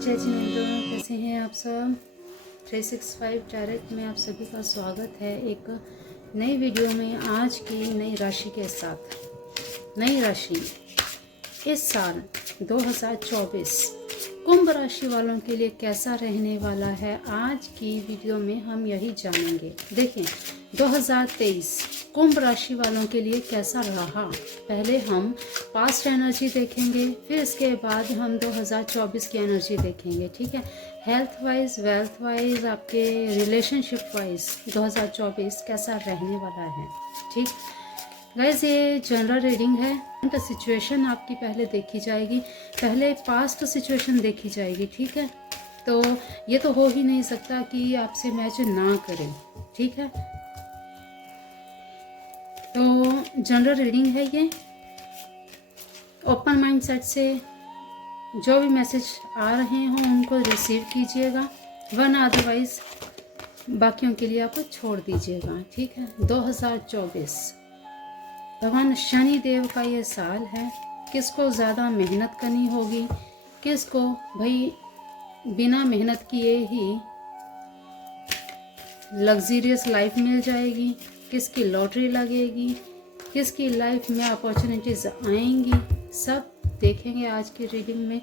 जय जिनेंद्र, कैसे हैं आप सब। 365 डायरेक्ट में आप सभी का स्वागत है एक नई वीडियो में। आज की नई राशि के साथ नई राशि इस साल 2024 कुंभ राशि वालों के लिए कैसा रहने वाला है, आज की वीडियो में हम यही जानेंगे। देखें 2023 कुंभ राशि वालों के लिए कैसा रहा। पहले हम पास्ट एनर्जी देखेंगे, फिर इसके बाद हम 2024 की एनर्जी देखेंगे। ठीक है, हेल्थ वाइज, वेल्थ वाइज, आपके रिलेशनशिप वाइज 2024 कैसा रहने वाला है। ठीक गाइस, ये जनरल रीडिंग है। तो सिचुएशन आपकी पहले देखी जाएगी, पहले पास्ट सिचुएशन देखी जाएगी। ठीक है, तो ये तो हो ही नहीं सकता कि आपसे मैच ना करें। ठीक है, तो जनरल रीडिंग है ये। ओपन माइंड सेट से जो भी मैसेज आ रहे हों उनको रिसीव कीजिएगा, वरना अदरवाइज बाकियों के लिए आपको छोड़ दीजिएगा। ठीक है, 2024 भगवान शनि देव का ये साल है। किसको ज़्यादा मेहनत करनी होगी, किसको भाई बिना मेहनत किए ही लग्जरियस लाइफ मिल जाएगी, किसकी लॉटरी लगेगी, किसकी लाइफ में अपॉर्चुनिटीज़ आएंगी, सब देखेंगे आज की रीडिंग में।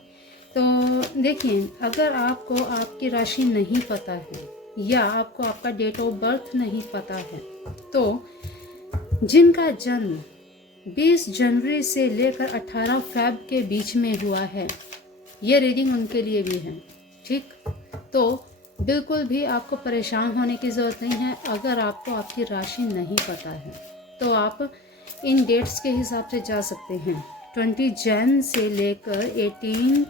तो देखिए, अगर आपको आपकी राशि नहीं पता है या आपको आपका डेट ऑफ बर्थ नहीं पता है, तो जिनका जन्म 20 जनवरी से लेकर 18 फरवरी के बीच में हुआ है, ये रीडिंग उनके लिए भी है। ठीक, तो बिल्कुल भी आपको परेशान होने की ज़रूरत नहीं है। अगर आपको आपकी राशि नहीं पता है तो आप इन डेट्स के हिसाब से जा सकते हैं। 20 जन से लेकर 18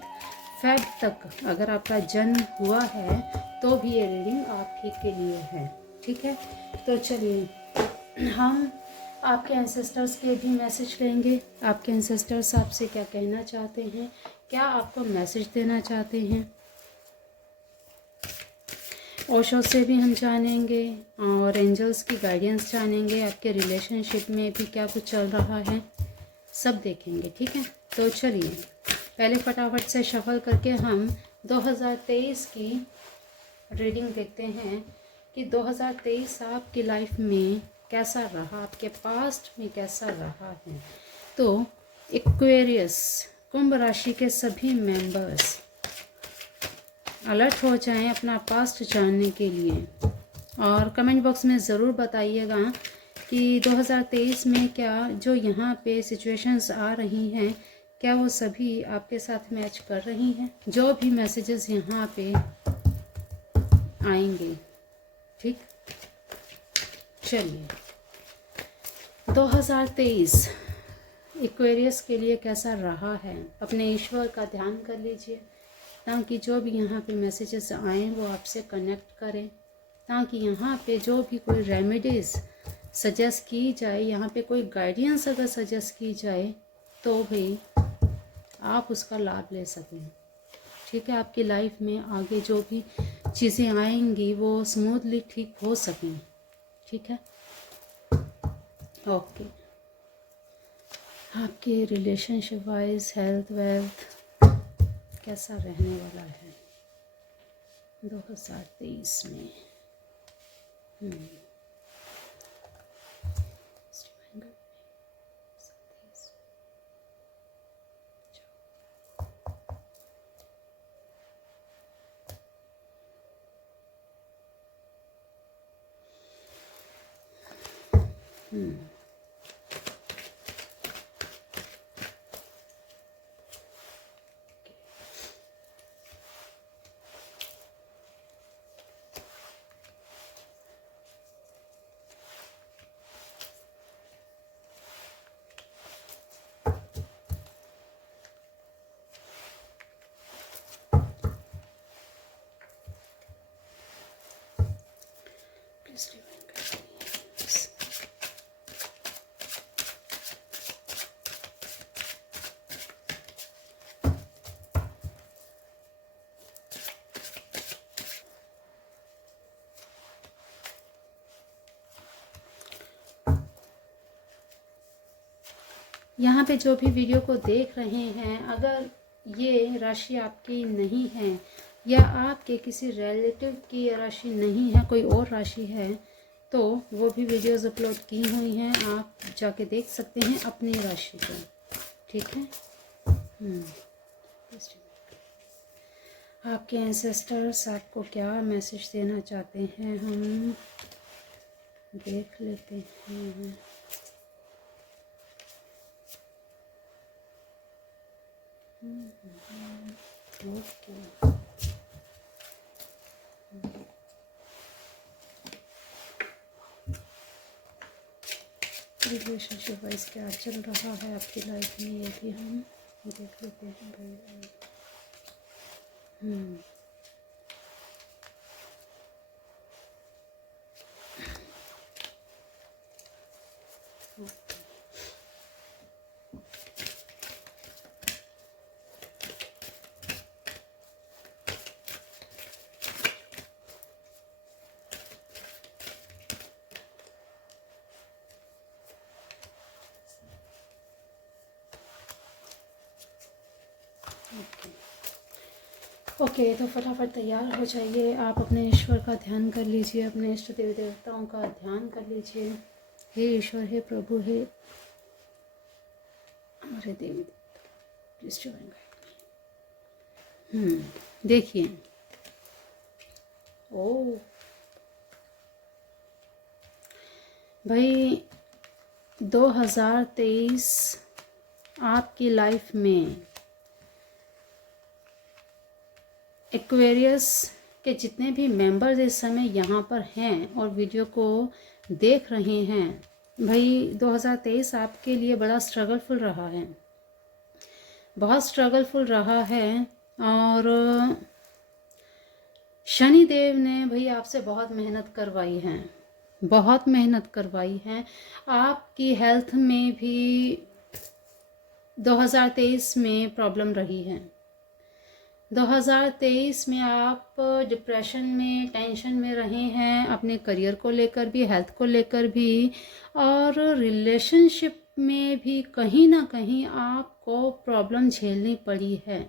फरवरी तक अगर आपका जन्म हुआ है तो भी ये रीडिंग आप ही के लिए है। ठीक है, तो चलिए हम आपके एंसेस्टर्स के भी मैसेज लेंगे। आपके एंसेस्टर्स आपसे क्या कहना चाहते हैं, क्या आपको मैसेज देना चाहते हैं, ओशो से भी हम जानेंगे और एंजल्स की गाइडेंस जानेंगे। आपके रिलेशनशिप में भी क्या कुछ चल रहा है, सब देखेंगे। ठीक है, तो चलिए पहले फटाफट से शफल करके हम 2023 की रीडिंग देखते हैं कि 2023 आपकी लाइफ में कैसा रहा, आपके पास्ट में कैसा रहा है। तो एक्वेरियस कुंभ राशि के सभी मेंबर्स अलर्ट हो जाएं अपना पास्ट जानने के लिए, और कमेंट बॉक्स में ज़रूर बताइएगा कि 2023 में क्या जो यहाँ पे सिचुएशंस आ रही हैं, क्या वो सभी आपके साथ मैच कर रही हैं, जो भी मैसेजेस यहाँ पे आएंगे। ठीक, चलिए 2023 एक्वेरियस के लिए कैसा रहा है। अपने ईश्वर का ध्यान कर लीजिए ताकि जो भी यहाँ पे मैसेजेस आएँ वो आपसे कनेक्ट करें, ताकि यहाँ पे जो भी कोई रेमेडीज़ सजेस्ट की जाए, यहाँ पे कोई गाइडेंस अगर सजेस्ट की जाए तो भाई आप उसका लाभ ले सकें। ठीक है, आपकी लाइफ में आगे जो भी चीज़ें आएंगी वो स्मूथली ठीक हो सकें। ठीक है, ओके। आपके रिलेशनशिप वाइज, हेल्थ, वेल्थ कैसा रहने वाला है 2023 में। यहाँ पे जो भी वीडियो को देख रहे हैं, अगर ये राशि आपकी नहीं है या आपके किसी रिलेटिव की ये राशि नहीं है, कोई और राशि है, तो वो भी वीडियोस अपलोड की हुई हैं, आप जाके देख सकते हैं अपनी राशि को। ठीक है। आपके एंसेस्टर्स आपको क्या मैसेज देना चाहते हैं, हम देख लेते हैं। ओके, रिलेशनशिप वाइज क्या चल रहा है आपकी लाइफ में, ये भी हम देख लेते हैं भाई। ओके, तो फटाफट तैयार हो जाइए। आप अपने ईश्वर का ध्यान कर लीजिए, अपने इष्ट देवी देवताओं का ध्यान कर लीजिए। हे ईश्वर, हे प्रभु, हे हमारे देवी देवता, प्लीज डिवाइन गाइड। देखिए, ओ भाई 2023 आपकी लाइफ में एक्वेरियस के जितने भी मेंबर्स इस समय यहाँ पर हैं और वीडियो को देख रहे हैं, भाई 2023 आपके लिए बड़ा स्ट्रगलफुल रहा है, बहुत स्ट्रगलफुल रहा है। और शनि देव ने भाई आपसे बहुत मेहनत करवाई है, बहुत मेहनत करवाई है। आपकी हेल्थ में भी 2023 में प्रॉब्लम रही है। 2023 में आप डिप्रेशन में, टेंशन में रहे हैं, अपने करियर को लेकर भी, हेल्थ को लेकर भी, और रिलेशनशिप में भी कहीं ना कहीं आपको प्रॉब्लम झेलनी पड़ी है,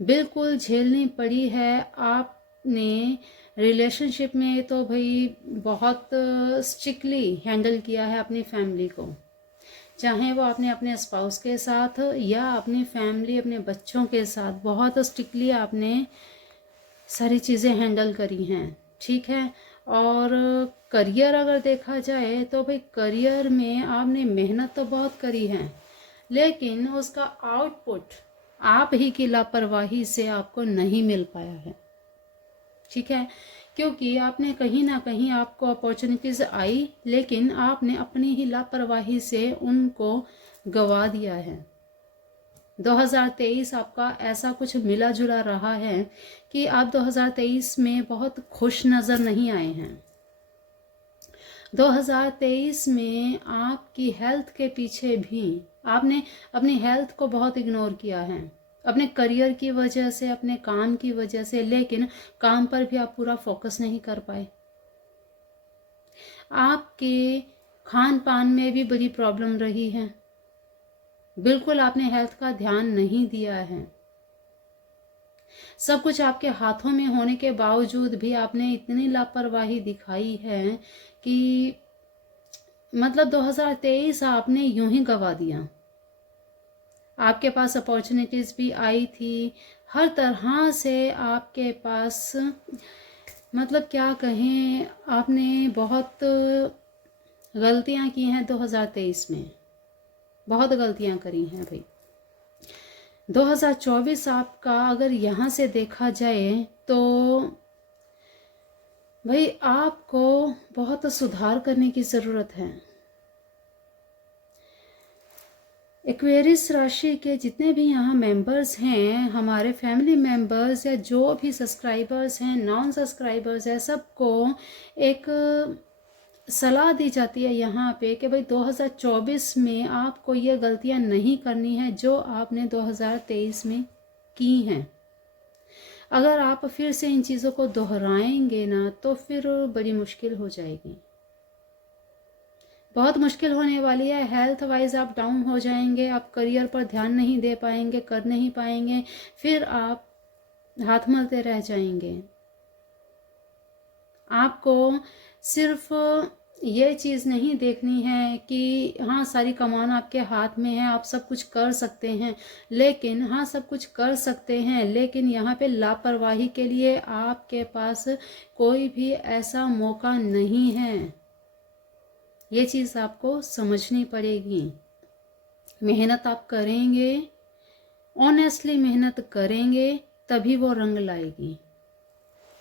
बिल्कुल झेलनी पड़ी है। आपने रिलेशनशिप में तो भाई बहुत स्ट्रिक्टली हैंडल किया है अपनी फैमिली को, चाहे वो आपने अपने स्पाउस के साथ या अपनी फैमिली, अपने बच्चों के साथ, बहुत स्ट्रिक्टली आपने सारी चीज़ें हैंडल करी हैं। ठीक है। और करियर अगर देखा जाए तो भाई करियर में आपने मेहनत तो बहुत करी है, लेकिन उसका आउटपुट आप ही की लापरवाही से आपको नहीं मिल पाया है। ठीक है। क्योंकि आपने कहीं ना कहीं, आपको अपॉर्चुनिटीज़ आई, लेकिन आपने अपनी ही लापरवाही से उनको गंवा दिया है। 2023 आपका ऐसा कुछ मिला जुला रहा है कि आप 2023 में बहुत खुश नज़र नहीं आए हैं। 2023 में आपकी हेल्थ के पीछे भी आपने अपनी हेल्थ को बहुत इग्नोर किया है, अपने करियर की वजह से, अपने काम की वजह से, लेकिन काम पर भी आप पूरा फोकस नहीं कर पाए। आपके खान पान में भी बड़ी प्रॉब्लम रही है, बिल्कुल आपने हेल्थ का ध्यान नहीं दिया है। सब कुछ आपके हाथों में होने के बावजूद भी आपने इतनी लापरवाही दिखाई है कि मतलब 2023 आपने यूं ही गंवा दिया। आपके पास अपॉर्चुनिटीज़ भी आई थी, हर तरह से आपके पास, मतलब क्या कहें, आपने बहुत गलतियां की हैं 2023 में, बहुत गलतियां करी हैं भाई। 2024 आपका अगर यहाँ से देखा जाए तो भाई आपको बहुत सुधार करने की ज़रूरत है। एक्वेरियस राशि के जितने भी यहाँ मेंबर्स हैं, हमारे फैमिली मेंबर्स या जो भी सब्सक्राइबर्स हैं, नॉन सब्सक्राइबर्स हैं, सबको एक सलाह दी जाती है यहाँ पे कि भाई 2024 में आपको ये गलतियाँ नहीं करनी है जो आपने 2023 में की हैं। अगर आप फिर से इन चीज़ों को दोहराएंगे ना तो फिर बड़ी मुश्किल हो जाएगी। बहुत मुश्किल होने वाली है। हेल्थ वाइज आप डाउन हो जाएंगे, आप करियर पर ध्यान नहीं दे पाएंगे, कर नहीं पाएंगे, फिर आप हाथ मलते रह जाएंगे। आपको सिर्फ ये चीज़ नहीं देखनी है कि हाँ सारी कमान आपके हाथ में है, आप सब कुछ कर सकते हैं, लेकिन हाँ सब कुछ कर सकते हैं, लेकिन यहाँ पे लापरवाही के लिए आपके पास कोई भी ऐसा मौका नहीं है। ये चीज़ आपको समझनी पड़ेगी। मेहनत आप करेंगे, ऑनेस्टली मेहनत करेंगे, तभी वो रंग लाएगी।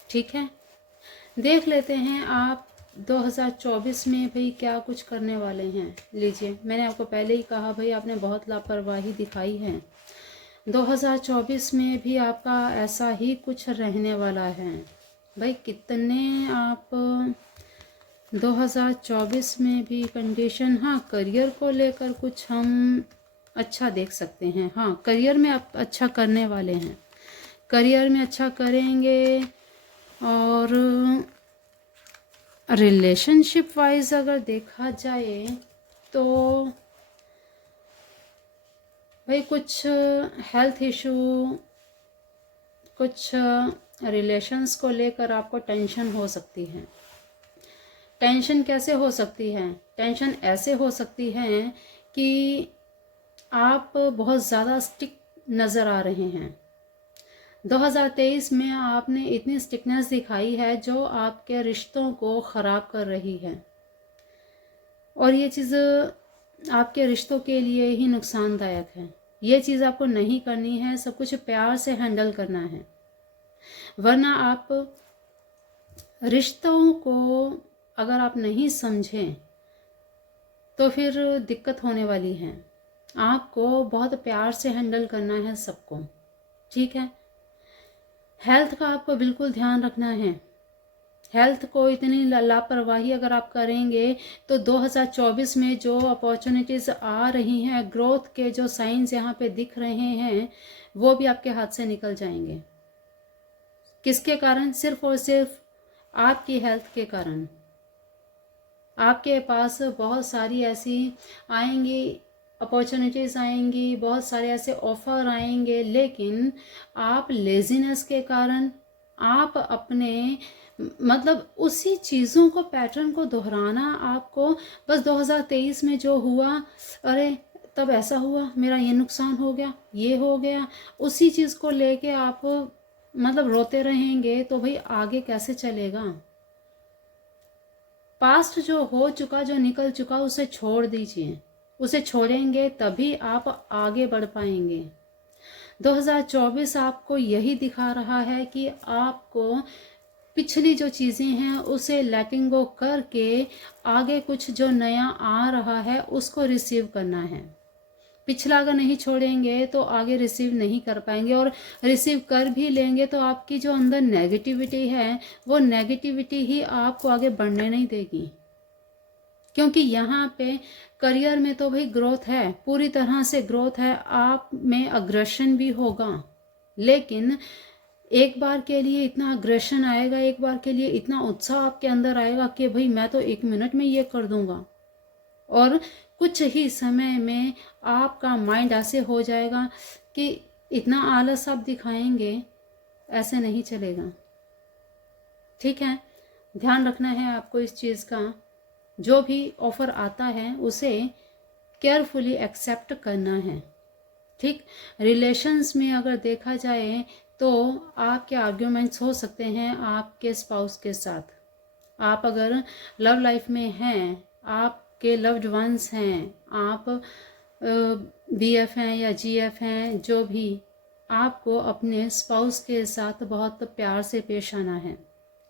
ठीक है, देख लेते हैं आप 2024 में भाई क्या कुछ करने वाले हैं। लीजिए, मैंने आपको पहले ही कहा भाई आपने बहुत लापरवाही दिखाई है। 2024 में भी आपका ऐसा ही कुछ रहने वाला है। भाई कितने आप 2024 में भी कंडीशन, हाँ करियर को लेकर कुछ हम अच्छा देख सकते हैं। हाँ करियर में आप अच्छा करने वाले हैं, करियर में अच्छा करेंगे। और रिलेशनशिप वाइज अगर देखा जाए तो भाई कुछ हेल्थ इशू, कुछ रिलेशंस को लेकर आपको टेंशन हो सकती है। टेंशन कैसे हो सकती है? टेंशन ऐसे हो सकती है कि आप बहुत ज़्यादा स्टिक नज़र आ रहे हैं। 2023 में आपने इतनी स्टिकनेस दिखाई है जो आपके रिश्तों को ख़राब कर रही है, और ये चीज़ आपके रिश्तों के लिए ही नुकसानदायक है। ये चीज़ आपको नहीं करनी है, सब कुछ प्यार से हैंडल करना है, वरना आप रिश्तों को अगर आप नहीं समझें तो फिर दिक्कत होने वाली है। आपको बहुत प्यार से हैंडल करना है सबको। ठीक है, हेल्थ का आपको बिल्कुल ध्यान रखना है। हेल्थ को इतनी लापरवाही अगर आप करेंगे तो 2024 में जो अपॉर्चुनिटीज़ आ रही हैं, ग्रोथ के जो साइंस यहाँ पे दिख रहे हैं, वो भी आपके हाथ से निकल जाएंगे। किसके कारण? सिर्फ और सिर्फ आपकी हेल्थ के कारण। आपके पास बहुत सारी ऐसी आएंगी अपॉर्चुनिटीज़ आएंगी, बहुत सारे ऐसे ऑफर आएंगे, लेकिन आप लेजीनेस के कारण, आप अपने मतलब उसी चीज़ों को, पैटर्न को दोहराना आपको, बस 2023 में जो हुआ, अरे तब ऐसा हुआ, मेरा ये नुकसान हो गया, ये हो गया, उसी चीज़ को लेके आप मतलब रोते रहेंगे तो भाई आगे कैसे चलेगा? पास्ट जो हो चुका, जो निकल चुका, उसे छोड़ दीजिए। उसे छोड़ेंगे तभी आप आगे बढ़ पाएंगे। 2024 आपको यही दिखा रहा है कि आपको पिछली जो चीज़ें हैं उसे लेटिंग गो करके आगे कुछ जो नया आ रहा है उसको रिसीव करना है। पिछला अगर नहीं छोड़ेंगे तो आगे रिसीव नहीं कर पाएंगे, और रिसीव कर भी लेंगे तो आपकी जो अंदर नेगेटिविटी है वो नेगेटिविटी ही आपको आगे बढ़ने नहीं देगी। क्योंकि यहाँ पे करियर में तो भाई ग्रोथ है, पूरी तरह से ग्रोथ है, आप में अग्रेशन भी होगा, लेकिन एक बार के लिए इतना अग्रेशन आएगा, एक बार के लिए इतना उत्साह आपके अंदर आएगा कि भाई मैं तो 1 मिनट में ये कर दूंगा, और कुछ ही समय में आपका माइंड ऐसे हो जाएगा कि इतना आलस आप दिखाएंगे, ऐसे नहीं चलेगा। ठीक है, ध्यान रखना है आपको इस चीज़ का। जो भी ऑफर आता है उसे केयरफुली एक्सेप्ट करना है। ठीक, रिलेशंस में अगर देखा जाए तो आपके आर्ग्यूमेंट्स हो सकते हैं आपके स्पाउस के साथ। आप अगर लव लाइफ में हैं, आपके लव्ड वंस हैं, आप BF हैं या GF हैं, जो भी, आपको अपने स्पाउस के साथ बहुत प्यार से पेश आना है,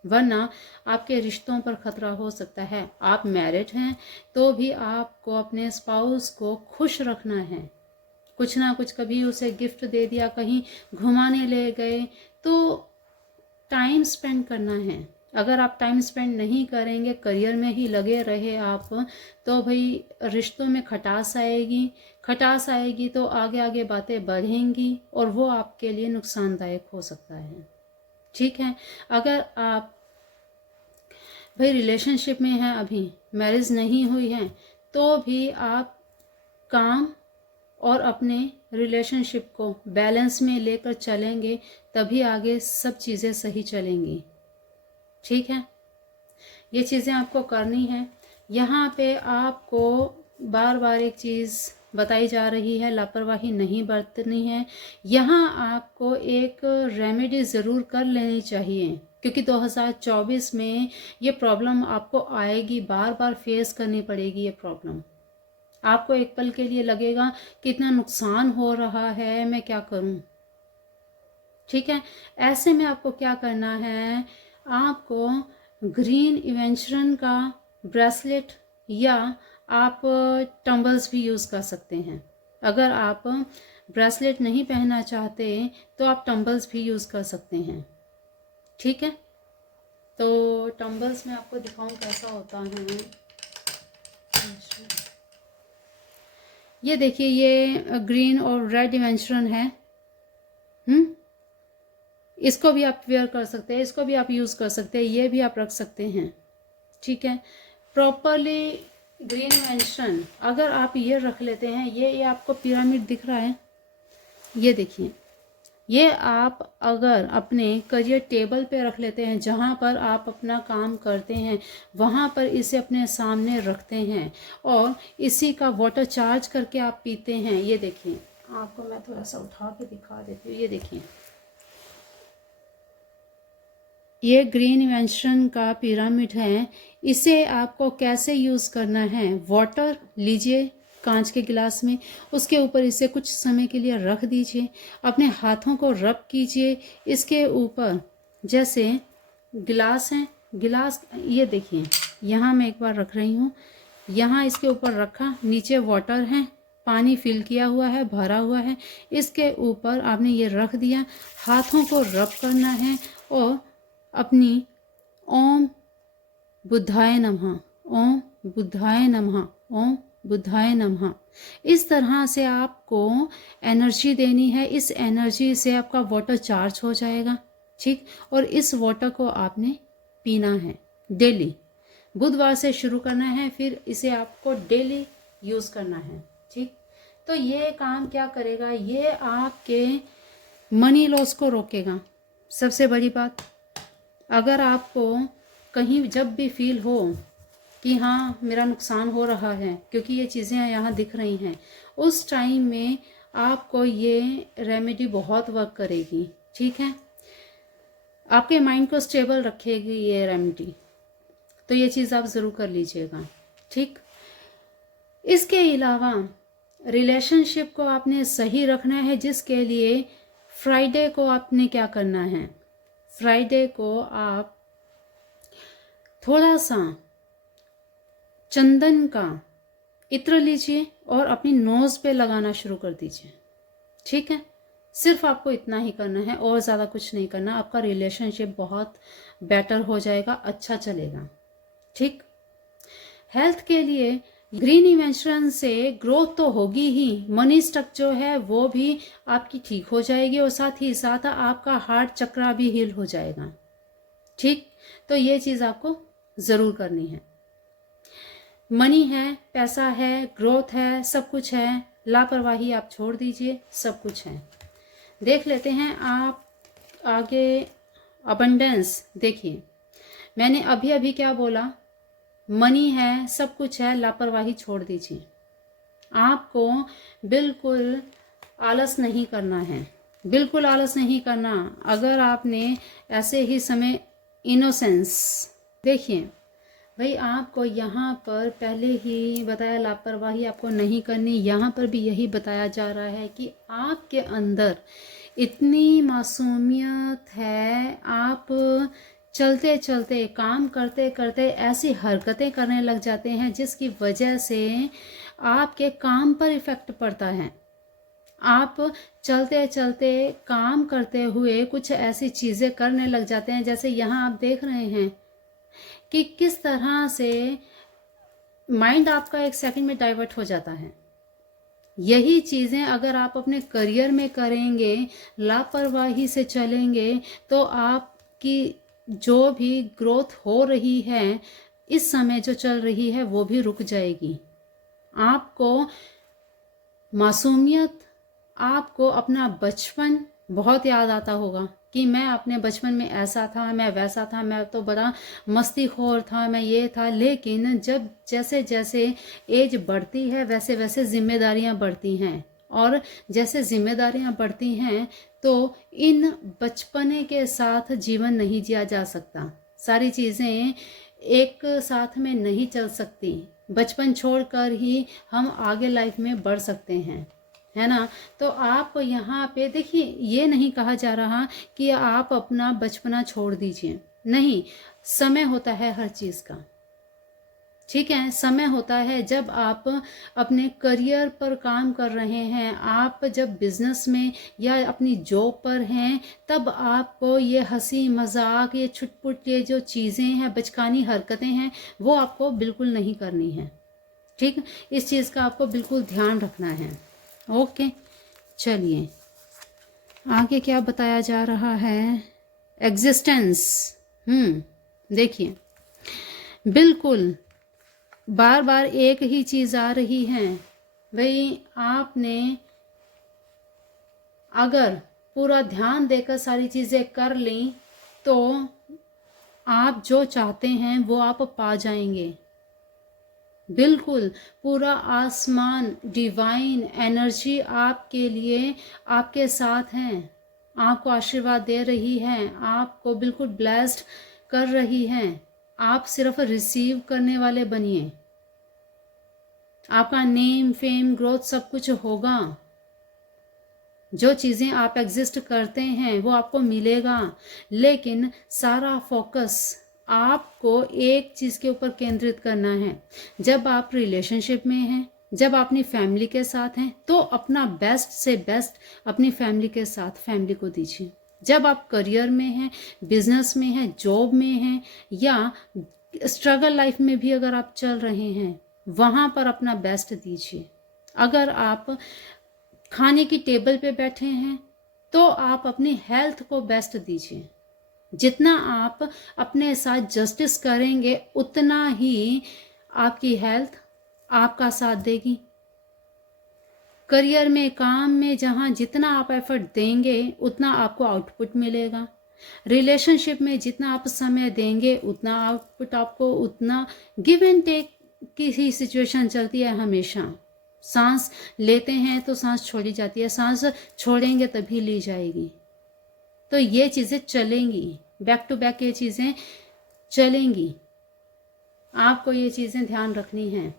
वरना आपके रिश्तों पर खतरा हो सकता है। आप मैरिड हैं तो भी आपको अपने स्पाउस को खुश रखना है। कुछ ना कुछ, कभी उसे गिफ्ट दे दिया, कहीं घुमाने ले गए, तो टाइम स्पेंड करना है। अगर आप टाइम स्पेंड नहीं करेंगे, करियर में ही लगे रहे आप, तो भाई रिश्तों में खटास आएगी, खटास आएगी तो आगे आगे बातें बढ़ेंगी और वो आपके लिए नुकसानदायक हो सकता है। ठीक है, अगर आप भाई रिलेशनशिप में हैं, अभी मैरिज नहीं हुई है, तो भी आप काम और अपने रिलेशनशिप को बैलेंस में लेकर चलेंगे, तभी आगे सब चीज़ें सही चलेंगी। ठीक है, ये चीज़ें आपको करनी है। यहाँ पे आपको बार बार एक चीज़ बताई जा रही है, लापरवाही नहीं बरतनी है। यहाँ आपको एक रेमेडी ज़रूर कर लेनी चाहिए, क्योंकि 2024 में ये प्रॉब्लम आपको आएगी, बार बार फेस करनी पड़ेगी ये प्रॉब्लम। आपको एक पल के लिए लगेगा कितना नुकसान हो रहा है, मैं क्या करूं। ठीक है, ऐसे में आपको क्या करना है, आपको ग्रीन इवेंचरन का ब्रेसलेट या आप टंबल्स भी यूज़ कर सकते हैं। अगर आप ब्रेसलेट नहीं पहनना चाहते तो आप टंबल्स भी यूज़ कर सकते हैं। ठीक है, तो टंबल्स में आपको दिखाऊं कैसा होता है। ये देखिए, ये ग्रीन और रेड इवेंचरन है। इसको भी आप वेयर कर सकते हैं, इसको भी आप यूज़ कर सकते हैं, ये भी आप रख सकते हैं। ठीक है, प्रॉपरली ग्रीन इवेंचरन अगर आप ये रख लेते हैं, ये आपको पिरामिड दिख रहा है, ये देखिए, ये आप अगर अपने करियर टेबल पे रख लेते हैं, जहाँ पर आप अपना काम करते हैं, वहाँ पर इसे अपने सामने रखते हैं और इसी का वाटर चार्ज करके आप पीते हैं। ये देखिए, आपको मैं थोड़ा सा उठा के दिखा देती हूँ। ये देखिए, ये ग्रीन इवेंचरन का पिरामिड है। इसे आपको कैसे यूज़ करना है, वाटर लीजिए कांच के गिलास में, उसके ऊपर इसे कुछ समय के लिए रख दीजिए, अपने हाथों को रब कीजिए इसके ऊपर। जैसे गिलास है, गिलास ये देखिए, यहाँ मैं एक बार रख रही हूँ, यहाँ इसके ऊपर रखा, नीचे वाटर है, पानी फिल किया हुआ है, भरा हुआ है, इसके ऊपर आपने ये रख दिया, हाथों को रब करना है और अपनी ओम बुद्धाय नमः, ओम बुद्धाय नमः, ओम बुद्धाय नमः, इस तरह से आपको एनर्जी देनी है। इस एनर्जी से आपका वाटर चार्ज हो जाएगा। ठीक, और इस वाटर को आपने पीना है डेली। बुधवार से शुरू करना है, फिर इसे आपको डेली यूज़ करना है। ठीक, तो ये काम क्या करेगा, ये आपके मनी लॉस को रोकेगा। सबसे बड़ी बात, अगर आपको कहीं जब भी फील हो कि हाँ मेरा नुकसान हो रहा है, क्योंकि ये चीज़ें यहाँ दिख रही हैं, उस टाइम में आपको ये रेमेडी बहुत वर्क करेगी। ठीक है, आपके माइंड को स्टेबल रखेगी ये रेमेडी, तो ये चीज़ आप ज़रूर कर लीजिएगा। ठीक, इसके अलावा रिलेशनशिप को आपने सही रखना है, जिसके लिए फ्राइडे को आपने क्या करना है, फ्राइडे को आप थोड़ा सा चंदन का इत्र लीजिए और अपनी नोज पे लगाना शुरू कर दीजिए। ठीक है, सिर्फ आपको इतना ही करना है और ज़्यादा कुछ नहीं करना। आपका रिलेशनशिप बहुत बेटर हो जाएगा, अच्छा चलेगा। ठीक, हेल्थ के लिए ग्रीन इवेंचरन से ग्रोथ तो होगी ही, मनी स्टक जो है वो भी आपकी ठीक हो जाएगी और साथ ही साथ आपका हार्ट चक्रा भी हील हो जाएगा। ठीक, तो ये चीज़ आपको ज़रूर करनी है। मनी है, पैसा है, ग्रोथ है, सब कुछ है, लापरवाही आप छोड़ दीजिए, सब कुछ है। देख लेते हैं आप आगे अबंडेंस। देखिए, मैंने अभी अभी क्या बोला, मनी है, सब कुछ है, लापरवाही छोड़ दीजिए। आपको बिल्कुल आलस नहीं करना है, बिल्कुल आलस नहीं करना। अगर आपने ऐसे ही समय इनोसेंस, देखिए भाई, आपको यहाँ पर पहले ही बताया लापरवाही आपको नहीं करनी, यहाँ पर भी यही बताया जा रहा है कि आपके अंदर इतनी मासूमियत है, आप चलते चलते, काम करते करते ऐसी हरकतें करने लग जाते हैं जिसकी वजह से आपके काम पर इफ़ेक्ट पड़ता है। आप चलते चलते, काम करते हुए कुछ ऐसी चीज़ें करने लग जाते हैं, जैसे यहाँ आप देख रहे हैं कि किस तरह से माइंड आपका एक सेकंड में डाइवर्ट हो जाता है। यही चीज़ें अगर आप अपने करियर में करेंगे, लापरवाही से चलेंगे, तो आपकी जो भी ग्रोथ हो रही है इस समय जो चल रही है वो भी रुक जाएगी। आपको मासूमियत, आपको अपना बचपन बहुत याद आता होगा कि मैं अपने बचपन में ऐसा था, मैं वैसा था, मैं तो बड़ा मस्तीखोर था, मैं ये था। लेकिन जब जैसे जैसे एज बढ़ती है वैसे वैसे जिम्मेदारियां बढ़ती हैं, और जैसे जिम्मेदारियां बढ़ती हैं तो इन बचपने के साथ जीवन नहीं जिया जा सकता। सारी चीज़ें एक साथ में नहीं चल सकती। बचपन छोड़कर ही हम आगे लाइफ में बढ़ सकते हैं, है ना। तो आप यहाँ पे देखिए, ये नहीं कहा जा रहा कि आप अपना बचपना छोड़ दीजिए, नहीं। समय होता है हर चीज़ का, ठीक है। समय होता है जब आप अपने करियर पर काम कर रहे हैं, आप जब बिजनेस में या अपनी जॉब पर हैं, तब आपको ये हंसी मजाक, ये छुटपुट, ये जो चीज़ें हैं, बचकानी हरकतें हैं, वो आपको बिल्कुल नहीं करनी है, ठीक। इस चीज़ का आपको बिल्कुल ध्यान रखना है। ओके, चलिए आगे क्या बताया जा रहा है। एग्जिस्टेंस, देखिए, बिल्कुल बार बार एक ही चीज़ आ रही है। भाई आपने अगर पूरा ध्यान देकर सारी चीज़ें कर ली तो आप जो चाहते हैं वो आप पा जाएंगे। बिल्कुल पूरा आसमान, डिवाइन एनर्जी आपके लिए, आपके साथ हैं, आपको आशीर्वाद दे रही है, आपको बिल्कुल ब्लेस्ड कर रही है। आप सिर्फ रिसीव करने वाले बनिए। आपका नेम, फेम, ग्रोथ सब कुछ होगा। जो चीज़ें आप एग्जिस्ट करते हैं वो आपको मिलेगा, लेकिन सारा फोकस आपको एक चीज़ के ऊपर केंद्रित करना है। जब आप रिलेशनशिप में हैं, जब आप अपनी फैमिली के साथ हैं, तो अपना बेस्ट से बेस्ट अपनी फैमिली के साथ फैमिली को दीजिए। जब आप करियर में हैं, बिजनेस में हैं, जॉब में हैं, या स्ट्रगल लाइफ में भी अगर आप चल रहे हैं, वहाँ पर अपना बेस्ट दीजिए। अगर आप खाने की टेबल पे बैठे हैं तो आप अपनी हेल्थ को बेस्ट दीजिए। जितना आप अपने साथ जस्टिस करेंगे उतना ही आपकी हेल्थ आपका साथ देगी। करियर में, काम में, जहाँ जितना आप एफर्ट देंगे उतना आपको आउटपुट मिलेगा। रिलेशनशिप में जितना आप समय देंगे उतना आउटपुट आपको, उतना गिव एंड टेक की ही सिचुएशन चलती है हमेशा। सांस लेते हैं तो सांस छोड़ी जाती है, सांस छोड़ेंगे तभी ली जाएगी। तो ये चीज़ें चलेंगी, बैक टू बैक ये चीज़ें चलेंगी। आपको ये चीज़ें ध्यान रखनी है।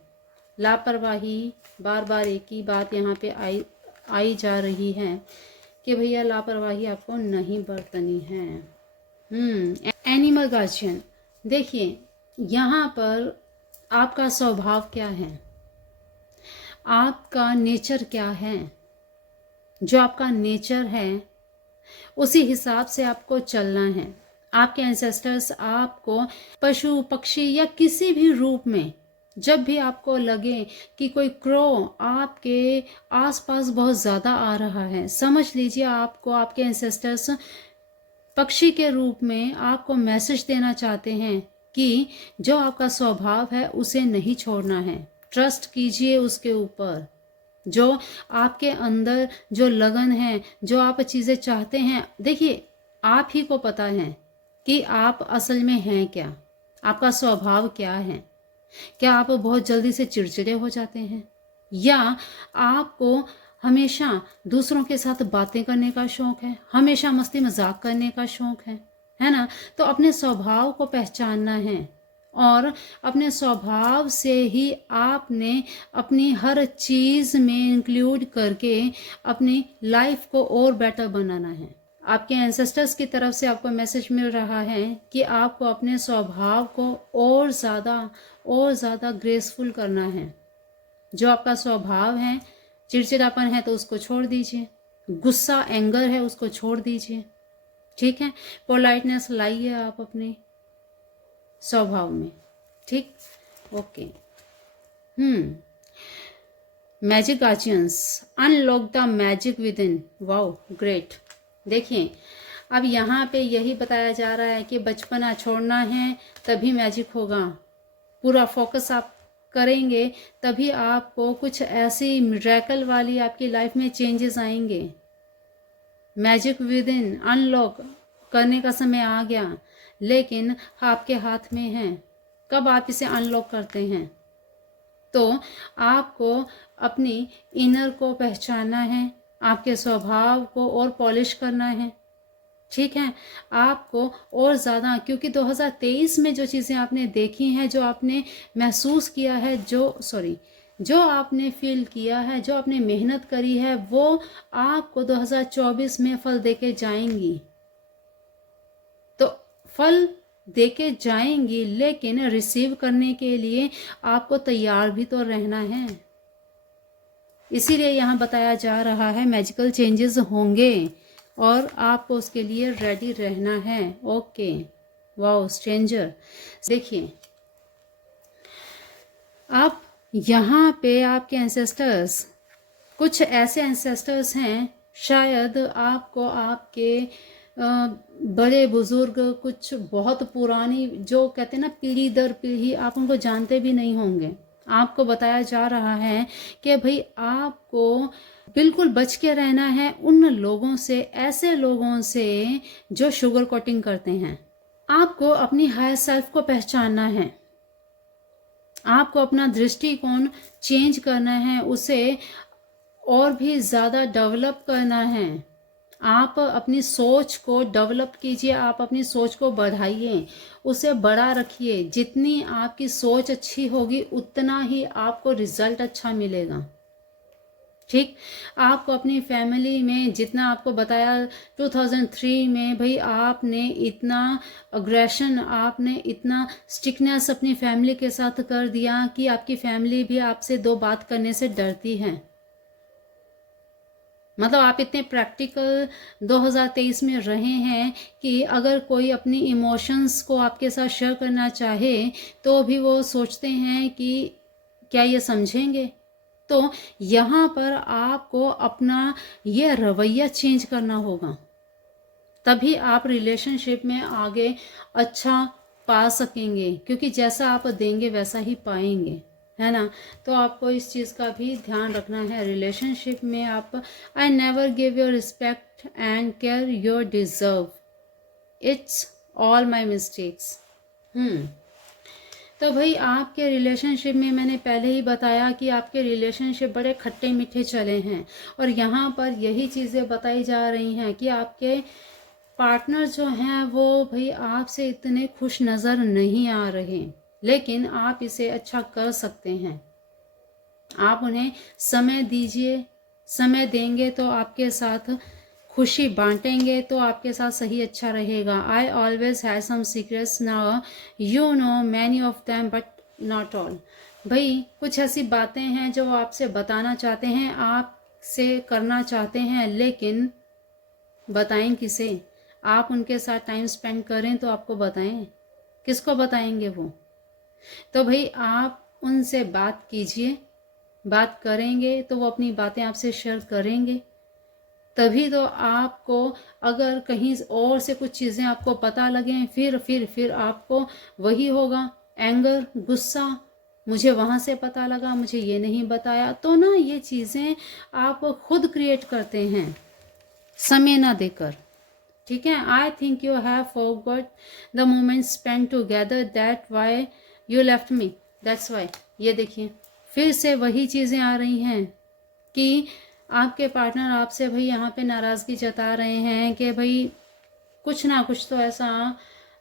लापरवाही, बार बार एक ही बात यहाँ पे आई जा रही है कि भैया लापरवाही आपको नहीं बरतनी है। एनिमल गार्जियन, देखिए यहाँ पर आपका स्वभाव क्या है, आपका नेचर क्या है। जो आपका नेचर है उसी हिसाब से आपको चलना है। आपके एंसेस्टर्स आपको पशु पक्षी या किसी भी रूप में, जब भी आपको लगे कि कोई क्रो आपके आसपास बहुत ज़्यादा आ रहा है, समझ लीजिए आपको आपके एंसेस्टर्स पक्षी के रूप में आपको मैसेज देना चाहते हैं कि जो आपका स्वभाव है उसे नहीं छोड़ना है। ट्रस्ट कीजिए उसके ऊपर। जो आपके अंदर जो लगन है, जो आप चीज़ें चाहते हैं, देखिए आप ही को पता है कि आप असल में हैं क्या, आपका स्वभाव क्या है। क्या आप बहुत जल्दी से चिड़चिड़े हो जाते हैं, या आपको हमेशा दूसरों के साथ बातें करने का शौक है, हमेशा मस्ती मजाक करने का शौक है ना। तो अपने स्वभाव को पहचानना है, और अपने स्वभाव से ही आपने अपनी हर चीज़ में इंक्लूड करके अपनी लाइफ को और बेटर बनाना है। आपके एंसेस्टर्स की तरफ से आपको मैसेज मिल रहा है कि आपको अपने स्वभाव को और ज़्यादा ग्रेसफुल करना है। जो आपका स्वभाव है, चिड़चिड़ापन है तो उसको छोड़ दीजिए, गुस्सा, एंगर है उसको छोड़ दीजिए, ठीक है। पोलाइटनेस लाइए आप अपने स्वभाव में, ठीक। Okay. Magic guardians, unlock the magic with in. Wow, great. देखिए अब यहाँ पे यही बताया जा रहा है कि बचपना छोड़ना है तभी मैजिक होगा। पूरा फोकस आप करेंगे तभी आपको कुछ ऐसी मिरेकल वाली आपकी लाइफ में चेंजेस आएंगे। मैजिक विद इन अनलॉक करने का समय आ गया, लेकिन आपके हाथ में है कब आप इसे अनलॉक करते हैं। तो आपको अपनी इनर को पहचानना है, आपके स्वभाव को और पॉलिश करना है, ठीक है। आपको और ज़्यादा, क्योंकि 2023 में जो चीज़ें आपने देखी हैं, जो आपने महसूस किया है, जो आपने फील किया है, जो आपने मेहनत करी है, वो आपको 2024 में फल देके जाएंगी। तो फल देके जाएंगी, लेकिन रिसीव करने के लिए आपको तैयार भी तो रहना है। इसीलिए यहाँ बताया जा रहा है मैजिकल चेंजेस होंगे और आपको उसके लिए रेडी रहना है। ओके, वाओ स्ट्रेंजर, देखिए आप यहाँ पे आपके एंसेस्टर्स, कुछ ऐसे एंसेस्टर्स हैं, शायद आपको आपके बड़े बुजुर्ग, कुछ बहुत पुरानी, जो कहते हैं ना पीढ़ी दर पीढ़ी, आप उनको जानते भी नहीं होंगे। आपको बताया जा रहा है कि भाई आपको बिल्कुल बच के रहना है उन लोगों से, ऐसे लोगों से जो शुगर कोटिंग करते हैं। आपको अपनी हायर सेल्फ को पहचानना है, आपको अपना दृष्टिकोण चेंज करना है, उसे और भी ज़्यादा डेवलप करना है। आप अपनी सोच को डेवलप कीजिए, आप अपनी सोच को बढ़ाइए, उसे बड़ा रखिए। जितनी आपकी सोच अच्छी होगी उतना ही आपको रिजल्ट अच्छा मिलेगा, ठीक। आपको अपनी फैमिली में, जितना आपको बताया 2003 में, भाई आपने इतना अग्रेशन, आपने इतना स्टिकनेस अपनी फैमिली के साथ कर दिया कि आपकी फैमिली भी आपसे दो बात करने से डरती है। मतलब आप इतने प्रैक्टिकल 2023 में रहे हैं कि अगर कोई अपनी इमोशंस को आपके साथ शेयर करना चाहे तो भी वो सोचते हैं कि क्या ये समझेंगे। तो यहाँ पर आपको अपना ये रवैया चेंज करना होगा, तभी आप रिलेशनशिप में आगे अच्छा पा सकेंगे, क्योंकि जैसा आप देंगे वैसा ही पाएंगे, है ना। तो आपको इस चीज़ का भी ध्यान रखना है रिलेशनशिप में। आप I never give your respect and care your deserve, it's all my mistakes. तो भाई आपके रिलेशनशिप में मैंने पहले ही बताया कि आपके रिलेशनशिप बड़े खट्टे मीठे चले हैं, और यहाँ पर यही चीज़ें बताई जा रही हैं कि आपके पार्टनर जो हैं वो भाई आपसे इतने खुश नज़र नहीं आ रहे, लेकिन आप इसे अच्छा कर सकते हैं। आप उन्हें समय दीजिए, समय देंगे तो आपके साथ खुशी बांटेंगे तो आपके साथ सही अच्छा रहेगा। I always have some secrets now you know many of them but not all. भाई कुछ ऐसी बातें हैं जो आपसे बताना चाहते हैं, आपसे करना चाहते हैं, लेकिन बताएं किसे। आप उनके साथ टाइम स्पेंड करें तो आपको बताएं, किसको बताएंगे वो। तो भाई आप उनसे बात कीजिए, बात करेंगे तो वो अपनी बातें आपसे शेयर करेंगे, तभी तो आपको, अगर कहीं और से कुछ चीज़ें आपको पता लगें, फिर आपको वही होगा एंगर, गुस्सा, मुझे वहाँ से पता लगा, मुझे ये नहीं बताया। तो ना ये चीज़ें आप खुद क्रिएट करते हैं समय ना देकर, ठीक है। I think you have forgot the moment spend together, that why you left me, that's why. ये देखिए फिर से वही चीज़ें आ रही हैं कि आपके पार्टनर आपसे भाई यहाँ पे नाराज़गी जता रहे हैं कि भाई कुछ ना कुछ तो ऐसा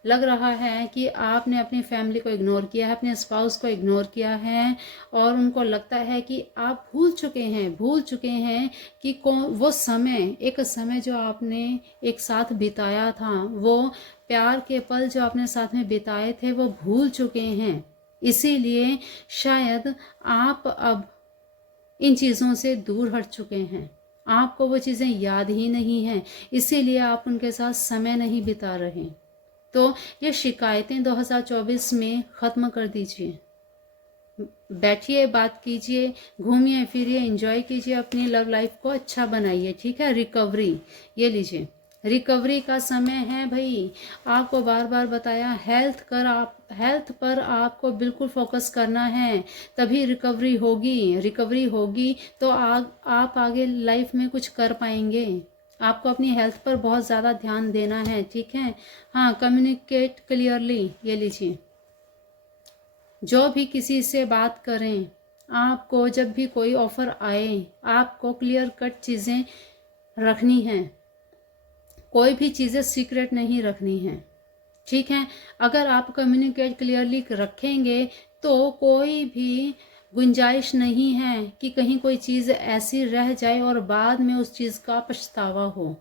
लग रहा है कि आपने अपनी फैमिली को इग्नोर किया है, अपने स्पाउस को इग्नोर किया है, और उनको लगता है कि आप भूल चुके हैं कि वो समय, एक समय जो आपने एक साथ बिताया था, वो प्यार के पल जो आपने साथ में बिताए थे, वो भूल चुके हैं। इसीलिए शायद आप अब इन चीज़ों से दूर हट चुके हैं, आपको वो चीज़ें याद ही नहीं हैं, इसीलिए आप उनके साथ समय नहीं बिता रहे। तो ये शिकायतें 2024 में ख़त्म कर दीजिए, बैठिए, बात कीजिए, घूमिए फिरिए, एंजॉय कीजिए, अपनी लव लाइफ को अच्छा बनाइए, ठीक है। रिकवरी, ये लीजिए रिकवरी का समय है भाई। आपको बार बार बताया, हेल्थ पर आपको बिल्कुल फोकस करना है, तभी रिकवरी होगी। रिकवरी होगी तो आप आगे लाइफ में कुछ कर पाएंगे। आपको अपनी हेल्थ पर बहुत ज़्यादा ध्यान देना है, ठीक है। हाँ, कम्युनिकेट क्लियरली, ये लीजिए। जो भी किसी से बात करें, आपको जब भी कोई ऑफर आए, आपको क्लियर कट चीज़ें रखनी हैं। कोई भी चीज़ें सीक्रेट नहीं रखनी है, ठीक है। अगर आप कम्युनिकेट क्लियरली रखेंगे तो कोई भी गुंजाइश नहीं है कि कहीं कोई चीज़ ऐसी रह जाए और बाद में उस चीज़ का पछतावा हो।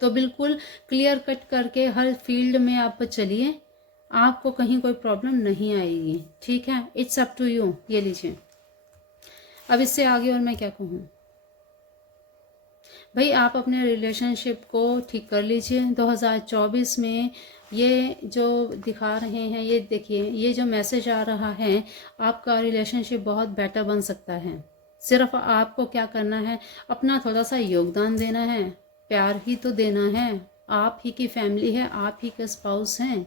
तो बिल्कुल क्लियर कट करके हर फील्ड में आप चलिए, आपको कहीं कोई प्रॉब्लम नहीं आएगी, ठीक है। इट्स अप टू यू, ये लीजिए। अब इससे आगे और मैं क्या कहूँ भाई, आप अपने रिलेशनशिप को ठीक कर लीजिए। 2024 में ये जो दिखा रहे हैं, ये देखिए, ये जो मैसेज आ रहा है, आपका रिलेशनशिप बहुत बेटर बन सकता है। सिर्फ आपको क्या करना है, अपना थोड़ा सा योगदान देना है, प्यार ही तो देना है। आप ही की फैमिली है, आप ही के स्पाउस हैं।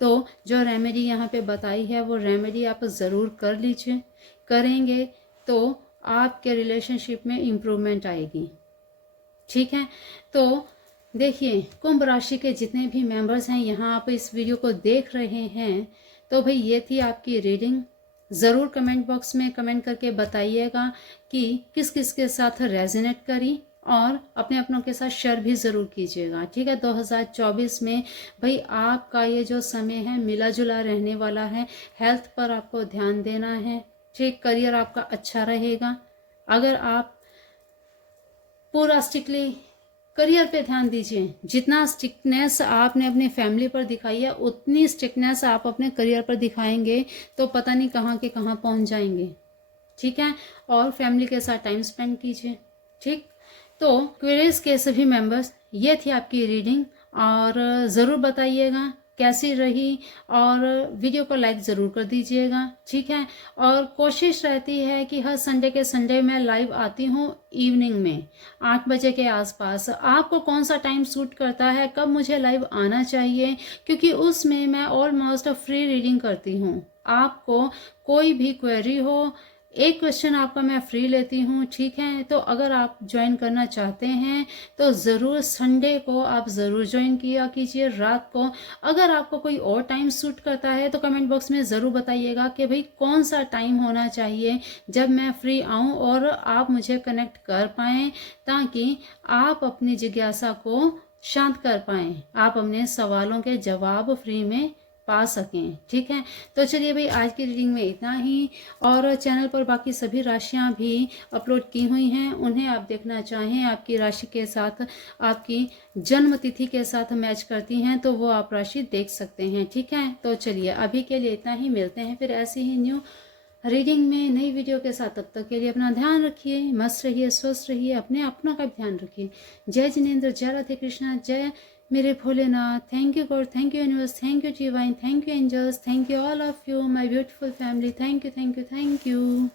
तो जो रेमेडी यहाँ पे बताई है वो रेमेडी आप ज़रूर कर लीजिए। करेंगे तो आपके रिलेशनशिप में इम्प्रूवमेंट आएगी, ठीक है। तो देखिए, कुंभ राशि के जितने भी मेंबर्स हैं यहाँ आप इस वीडियो को देख रहे हैं, तो भाई ये थी आपकी रीडिंग। ज़रूर कमेंट बॉक्स में कमेंट करके बताइएगा कि किस किस के साथ रेजोनेट करी, और अपने अपनों के साथ शेयर भी ज़रूर कीजिएगा, ठीक है। 2024 में भाई आपका ये जो समय है मिला जुला रहने वाला है। हेल्थ पर आपको ध्यान देना है, ठीक। करियर आपका अच्छा रहेगा। अगर आप पूरा स्ट्रिक्टली करियर पे ध्यान दीजिए, जितना स्ट्रिक्टनेस आपने अपनी फैमिली पर दिखाई है उतनी स्ट्रिक्टनेस आप अपने करियर पर दिखाएंगे तो पता नहीं कहाँ के कहाँ पहुँच जाएंगे, ठीक है। और फैमिली के साथ टाइम स्पेंड कीजिए, ठीक। तो क्वेरीज के सभी मेंबर्स, ये थी आपकी रीडिंग, और ज़रूर बताइएगा कैसी रही, और वीडियो को लाइक ज़रूर कर दीजिएगा, ठीक है। और कोशिश रहती है कि हर संडे के संडे मैं लाइव आती हूँ इवनिंग में 8 बजे के आसपास। आपको कौन सा टाइम सूट करता है, कब मुझे लाइव आना चाहिए, क्योंकि उसमें मैं ऑलमोस्ट फ्री रीडिंग करती हूँ। आपको कोई भी क्वेरी हो, एक क्वेश्चन आपका मैं फ्री लेती हूँ, ठीक है। तो अगर आप ज्वाइन करना चाहते हैं तो ज़रूर संडे को आप ज़रूर ज्वाइन किया कीजिए रात को। अगर आपको कोई और टाइम सूट करता है तो कमेंट बॉक्स में ज़रूर बताइएगा कि भाई कौन सा टाइम होना चाहिए जब मैं फ्री आऊँ और आप मुझे कनेक्ट कर पाएँ, ताकि आप अपनी जिज्ञासा को शांत कर पाएँ, आप अपने सवालों के जवाब फ्री में पा सकें, ठीक है। तो चलिए भाई, आज की रीडिंग में इतना ही, और चैनल पर बाकी सभी राशियां भी अपलोड की हुई हैं। उन्हें आप देखना चाहें, आपकी राशि के साथ आपकी जन्म तिथि के साथ मैच करती हैं तो वो आप राशि देख सकते हैं, ठीक है। तो चलिए अभी के लिए इतना ही, मिलते हैं फिर ऐसी ही न्यू रीडिंग में नई वीडियो के साथ। तब तक के लिए अपना ध्यान रखिए, मस्त रहिए, स्वस्थ रहिए, अपने अपनों का भी ध्यान रखिए। जय जिनेंद्र, जय राधे कृष्णा, जय मेरे Bholenath. Thank you God, thank you universe, thank you divine, thank you angels, thank you all of you my beautiful family. Thank you, thank you, thank you.